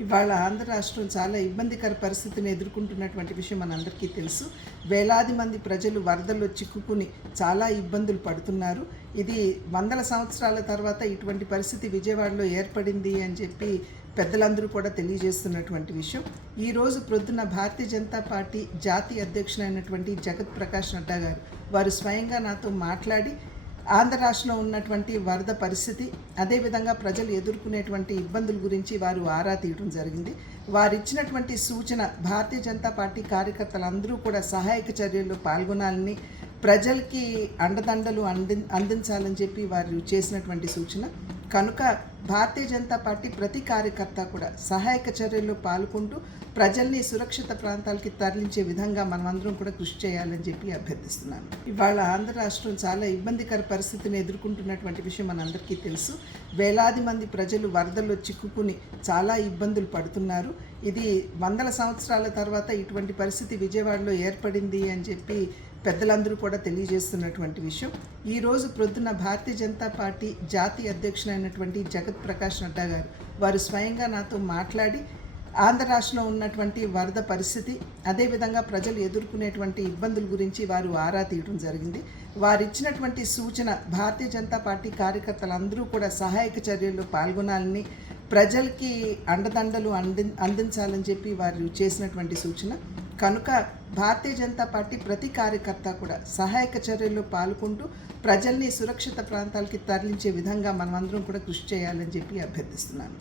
ఇవాళ ఆంధ్ర రాష్ట్రం చాలా ఇబ్బందికర పరిస్థితిని ఎదుర్కొంటున్నటువంటి విషయం మనందరికీ తెలుసు. వేలాది మంది ప్రజలు వరదల్లో చిక్కుకుని చాలా ఇబ్బందులు పడుతున్నారు. ఇది వందల సంవత్సరాల తర్వాత ఇటువంటి పరిస్థితి విజయవాడలో ఏర్పడింది అని చెప్పి పెద్దలందరూ కూడా తెలియజేస్తున్నటువంటి విషయం. ఈ రోజు ప్రొద్దున భారతీయ జనతా పార్టీ జాతీయ అధ్యక్షులైనటువంటి జగత్ ప్రకాష్ నడ్డా గారు వారు స్వయంగా నాతో మాట్లాడి ఆంధ్ర రాష్ట్రంలో ఉన్నటువంటి వరద పరిస్థితి అదేవిధంగా ప్రజలు ఎదుర్కొనేటువంటి ఇబ్బందుల గురించి వారు ఆరా తీయడం జరిగింది. వారు ఇచ్చినటువంటి సూచన భారతీయ జనతా పార్టీ కార్యకర్తలందరూ కూడా సహాయక చర్యల్లో పాల్గొనాలని ప్రజలకి అండదండలు అంది అందించాలని చెప్పి వారు చేసినటువంటి సూచన. కనుక భారతీయ జనతా పార్టీ ప్రతి కార్యకర్త కూడా సహాయక చర్యల్లో పాల్గొంటూ ప్రజల్ని సురక్షిత ప్రాంతాలకి తరలించే విధంగా మనమందరం కూడా కృషి చేయాలని చెప్పి అభ్యర్థిస్తున్నాను. ఇవాళ ఆంధ్ర రాష్ట్రం చాలా ఇబ్బందికర పరిస్థితిని ఎదుర్కొంటున్నటువంటి విషయం మనందరికీ తెలుసు. వేలాది మంది ప్రజలు వరదల్లో చిక్కుకుని చాలా ఇబ్బందులు పడుతున్నారు. ఇది వందల సంవత్సరాల తర్వాత ఇటువంటి పరిస్థితి విజయవాడలో ఏర్పడింది అని చెప్పి పెద్దలందరూ కూడా తెలియజేస్తున్నటువంటి విషయం. ఈరోజు ప్రొద్దున భారతీయ జనతా పార్టీ జాతీయ అధ్యక్షులైనటువంటి జగత్ ప్రకాష్ నడ్డా గారు వారు స్వయంగా నాతో మాట్లాడి ఆంధ్ర రాష్ట్రంలో ఉన్నటువంటి వరద పరిస్థితి అదేవిధంగా ప్రజలు ఎదుర్కొనేటువంటి ఇబ్బందుల గురించి వారు ఆరా తీయడం జరిగింది. వారు ఇచ్చినటువంటి సూచన భారతీయ జనతా పార్టీ కార్యకర్తలందరూ కూడా సహాయక చర్యల్లో పాల్గొనాలని ప్రజలకి అండదండలు అంది అందించాలని చెప్పి వారు చేసినటువంటి సూచన. కనుక భారతీయ జనతా పార్టీ ప్రతి కార్యకర్త కూడా సహాయక చర్యల్లో పాల్గొంటూ ప్రజల్ని సురక్షిత ప్రాంతాలకి తరలించే విధంగా మనమందరం కూడా కృషి చేయాలని చెప్పి అభ్యర్థిస్తున్నాను.